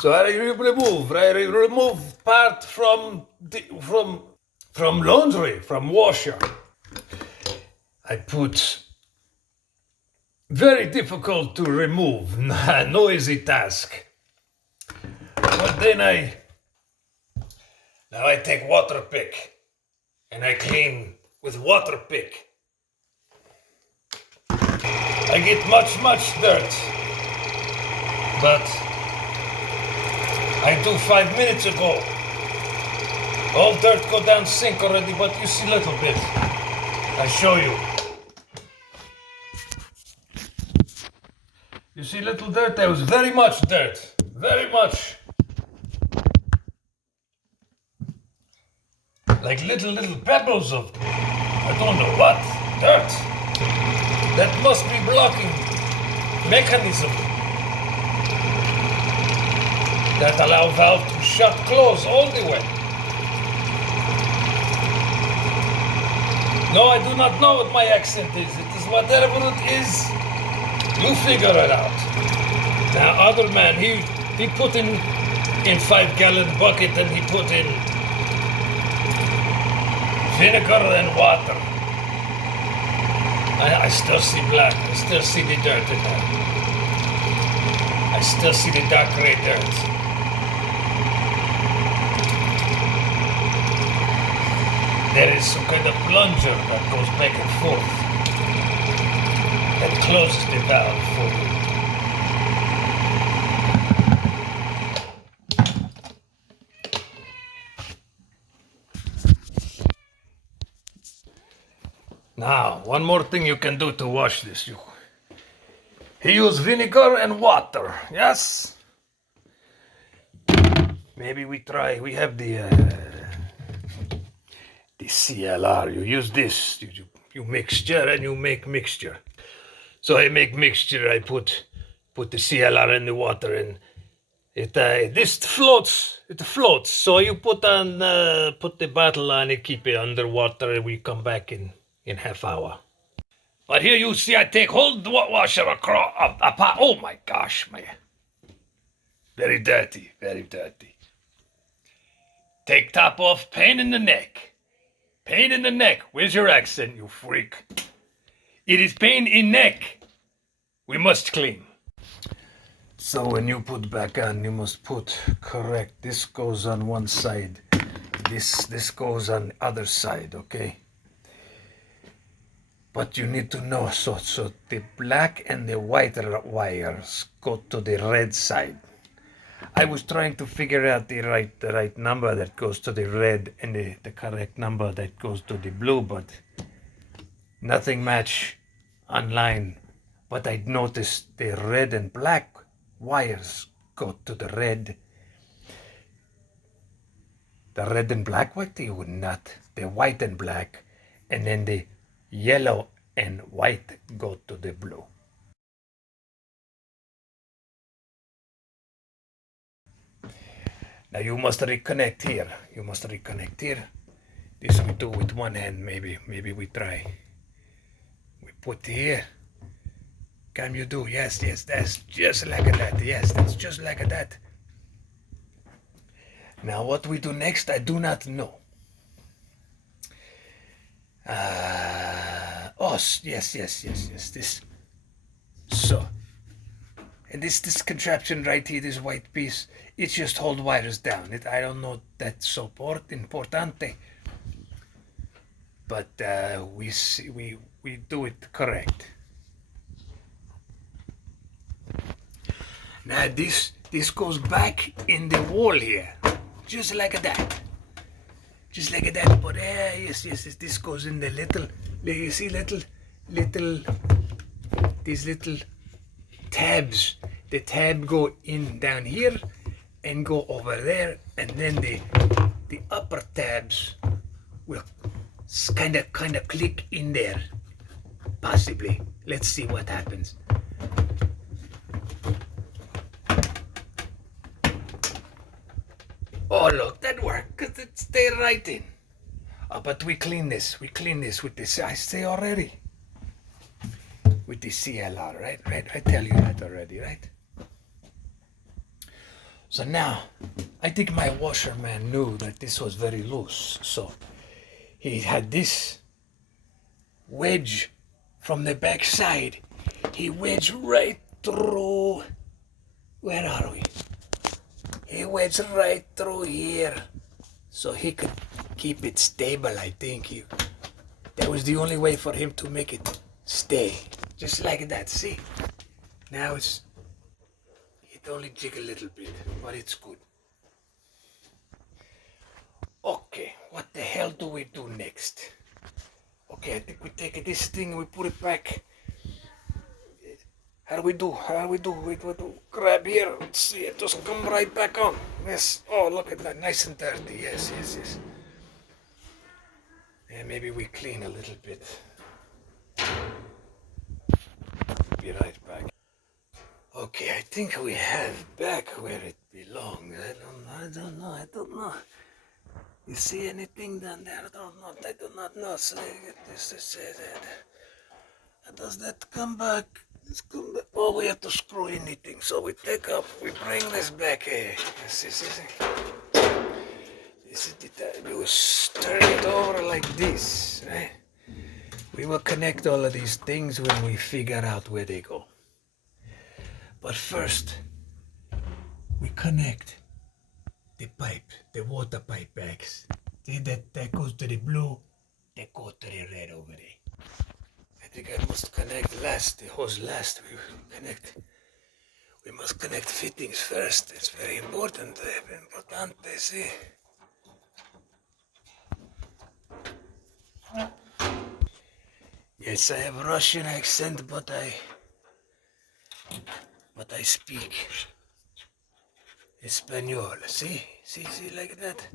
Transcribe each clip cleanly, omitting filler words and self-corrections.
So I remove part from laundry, from washer. I put very difficult to remove, no easy task. But then I take water pick and I clean with water pick. I get much dirt, but I do 5 minutes ago. All dirt go down sink already, but you see little bit. I show you. You see little dirt? There was very much dirt. Very much. Like little pebbles of, I don't know what, dirt. That must be blocking mechanism that allow valve to shut close all the way. No, I do not know what my accent is. It is whatever it is. You figure it out. Now, other man, he put in 5-gallon bucket and he put in vinegar and water. I still see black. I still see the dirt in there. I still see the dark gray dirt. There is some kind of plunger that goes back and forth that closes the valve for you. Now, one more thing you can do to wash this. You use vinegar and water, yes? Maybe we have the CLR. You use this, you mixture and you make mixture. So I make mixture, I put the CLR in the water and this floats, it floats. So you put the bottle on it, keep it underwater and we come back in half hour. But here you see I take whole washer across, apart. Oh my gosh, very dirty, very dirty. Take top off, pain in the neck. Pain in the neck. Where's your accent, you freak? It is pain in neck. We must clean. So when you put back on, you must put correct. This goes on one side. This goes on the other side, okay? But you need to know, so the black and the white wires go to the red side. I was trying to figure out the right number that goes to the red and the correct number that goes to the blue, but nothing match online. But I noticed the red and black wires go to the red. The red and black, what do you not? The white and black, and then the yellow and white go to the blue. Now you must reconnect here. You must reconnect here. This we do with one hand, maybe we try. We put here. Can you do? Yes, that's just like that. Yes, that's just like that. Now what we do next, I do not know. Yes. This. So. And this contraption right here, this white piece, it just hold wires down. I don't know that's so importante. But we do it correct. Now this goes back in the wall here, just like that. Just like that. But yes, this goes in the little. You see these little tabs. The tab go in down here and go over there, and then the upper tabs will kind of click in there, possibly. Let's see what happens. Oh look, that worked, cause it stayed right in. But we clean this with this. I say already. With the CLR, right? I tell you that already, right? So now, I think my washerman knew that this was very loose. So he had this wedge from the back side. He wedged right through. Where are we? He wedged right through here. So he could keep it stable, I think. That was the only way for him to make it stay. Just like that, see? Now it only jiggle a little bit, but it's good. Okay, what the hell do we do next? Okay, I think we take this thing, we put it back. How do we do? We do grab here. Let's see, it just come right back on. Yes. Oh, look at that, nice and dirty. Yes. Yeah, maybe we clean a little bit. Be right back. Okay, I think we have back where it belongs. I don't know. You see anything down there? I do not know. So does that come back? Oh, we have to screw anything. So we take up, we bring this back here. See. This is the time. You turn it over like this, right? We will connect all of these things when we figure out where they go. But first, we connect the pipe, the water pipe bags. See that goes to the blue, that goes to the red over there. I think I must connect the hose last. We must connect fittings first. It's very important. Importante, see. Yes, I have Russian accent, but I speak Espanol. See, like that.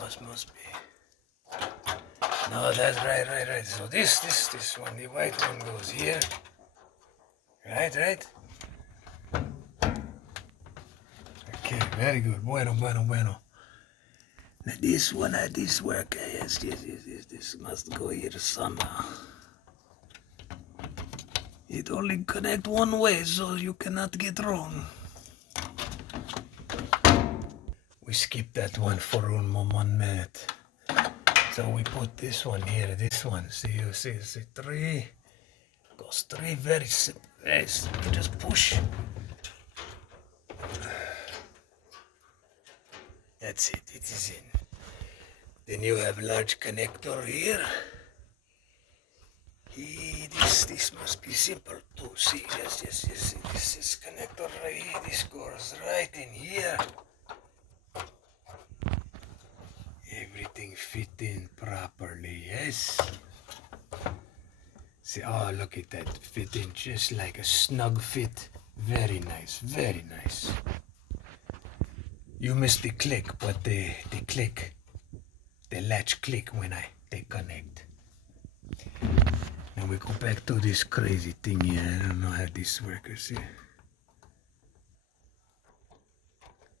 Must be. No, that's right. So this one, the white one goes here. Right. Okay, very good. Bueno. Now this one, this work, yes, this must go here somehow. It only connect one way, so you cannot get wrong. We skip that one for 1 minute. So we put this one here, this one. See, three. Goes three, very simple. Just push. That's it, it is in. Then you have large connector here. This must be simple too. See, yes. This is connector right here. This goes right in here. Everything fit in properly, yes. See, oh, look at that. Fit in just like a snug fit. Very nice. You missed the click, but the latch click when they connect. Now we go back to this crazy thing here. I don't know how this works. See?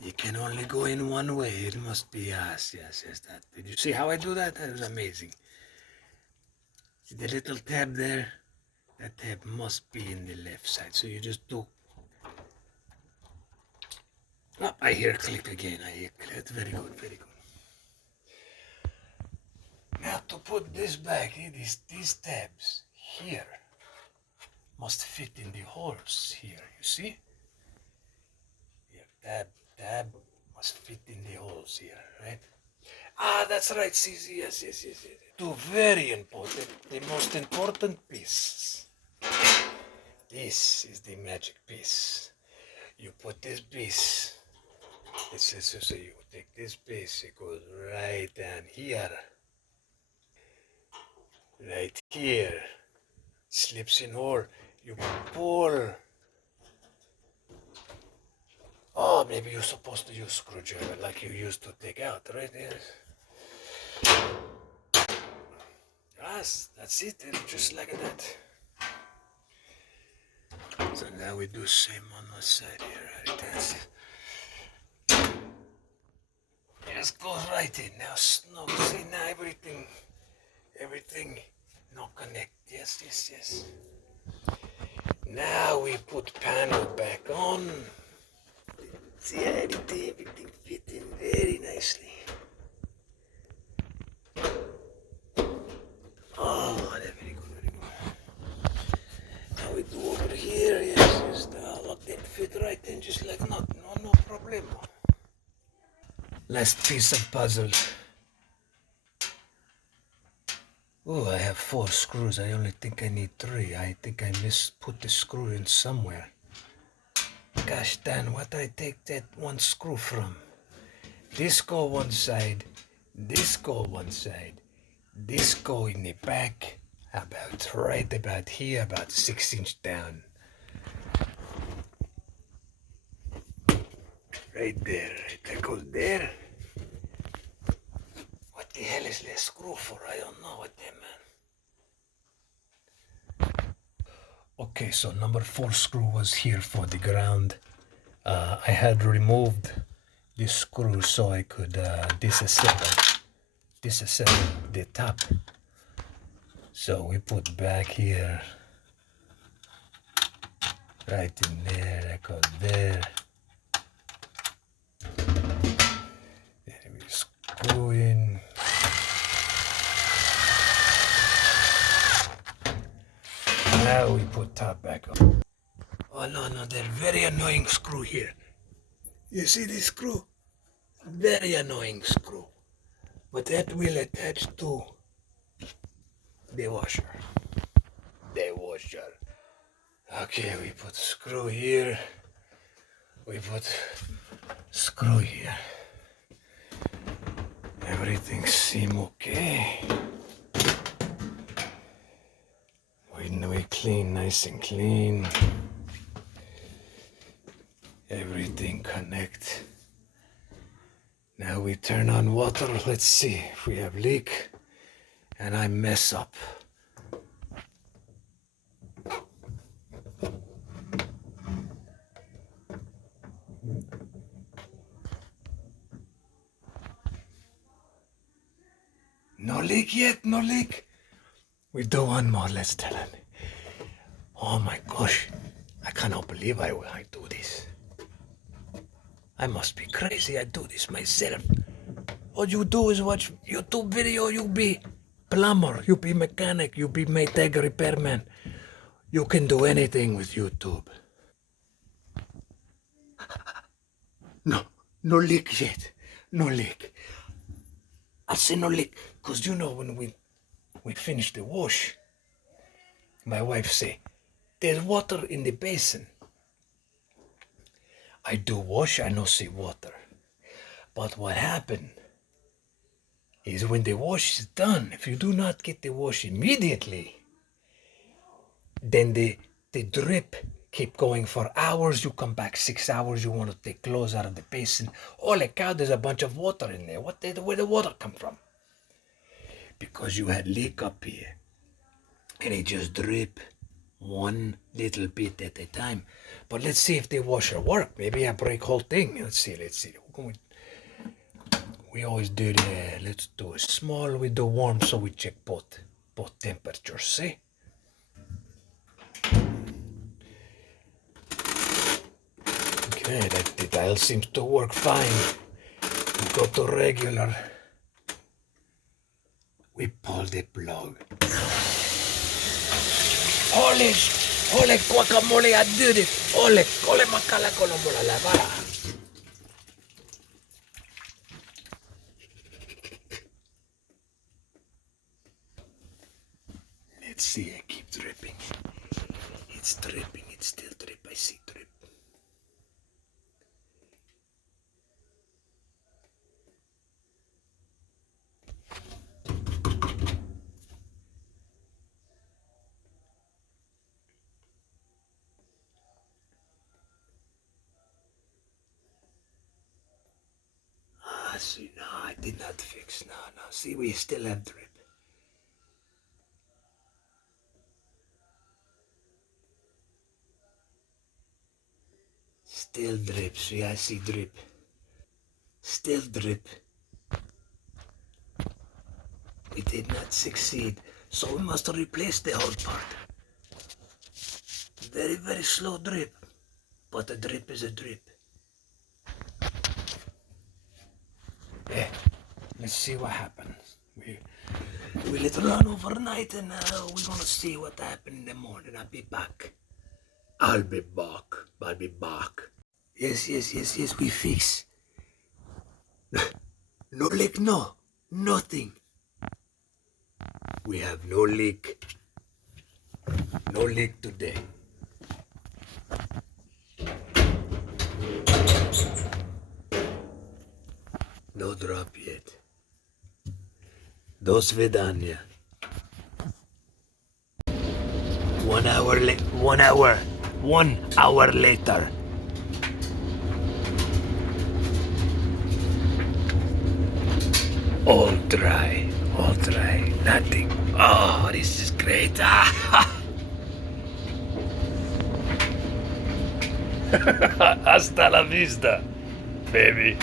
You can only go in one way. It must be yes, that. Did you see how I do that? That was amazing. See the little tab there? That tab must be in the left side. So you just do. Oh, I hear click again. Very good. Now to put this back, these tabs here must fit in the holes here. You see? Here, tab must fit in the holes here, right? Ah, that's right. See, yes. Two very important, the most important piece. This is the magic piece. You put this piece. So you take this piece. It goes right down here. Right here. Slips in hole. You pull. Oh, maybe you're supposed to use screwdriver like you used to take out, right? Yes, that's it, just like that. So now we do same on the side here, right? That's it. Just goes right in. Now snug. See, now everything not connect. Yes. Now now we put panel back on. See, everything fit in very nicely. Oh, very good, very good. Now we do over here, yes, just lock that fit right in, just like nothing, no problem. Last piece of puzzle. Oh, I have 4 screws. I only think I need 3. I think I put the screw in somewhere. Gosh damn, what I take that one screw from? This go one side, this go one side, this go in the back, right about here, about 6 inch down. Right there, that goes there. What the hell is that screw for? I don't know what that man. Okay, so number 4 screw was here for the ground. I had removed this screw so I could disassemble the top. So we put back here, right in there, that goes there. Then we screw in. Now we put top back on. Oh no, they're very annoying screw here. You see this screw? Very annoying screw. But that will attach to the washer. Okay, we put screw here. We put screw here. Everything seems okay. We clean, nice and clean. Everything connect. Now we turn on water. Let's see if we have leak. And I mess up. No leak yet, no leak. We do one more, let's tell him. Oh my gosh, I cannot believe I do this. I must be crazy, I do this myself. All you do is watch YouTube video, you be plumber, you be mechanic, you be Maytag repairman. You can do anything with YouTube. No leak yet, no leak. I say no leak, cause you know when we finish the wash, my wife say, there's water in the basin. I do wash, I no see water. But what happened is when the wash is done, if you do not get the wash immediately, then the drip keep going for hours. You come back 6 hours, you want to take clothes out of the basin. Holy cow, there's a bunch of water in there. Where the water come from? Because you had leak up here. And it just drip one little bit at a time. But let's see if the washer work. Maybe I break whole thing. Let's see. We always do let's do a small, we do warm, so we check both temperatures, see? Okay, the dial seems to work fine. We go to regular. We pull the plug. Holy guacamole, I did it. Ole macala colomola la vara. Let's see, I keep dripping. It's dripping, it's still drip, I see drip. See, no, I did not fix. No. See, we still have drip. Still drip. See, I see drip. Still drip. We did not succeed, so we must replace the whole part. very, very slow drip. But a drip is a drip. Yeah, let's see what happens. We let it run overnight and we're gonna see what happens in the morning. I'll be back. I'll be back. Yes, we fix. No leak, no. Nothing. We have no leak. No leak today. No drop yet. Do svidania. 1 hour 1 hour later. All dry. Nothing. Oh, this is great. Hasta la vista, baby.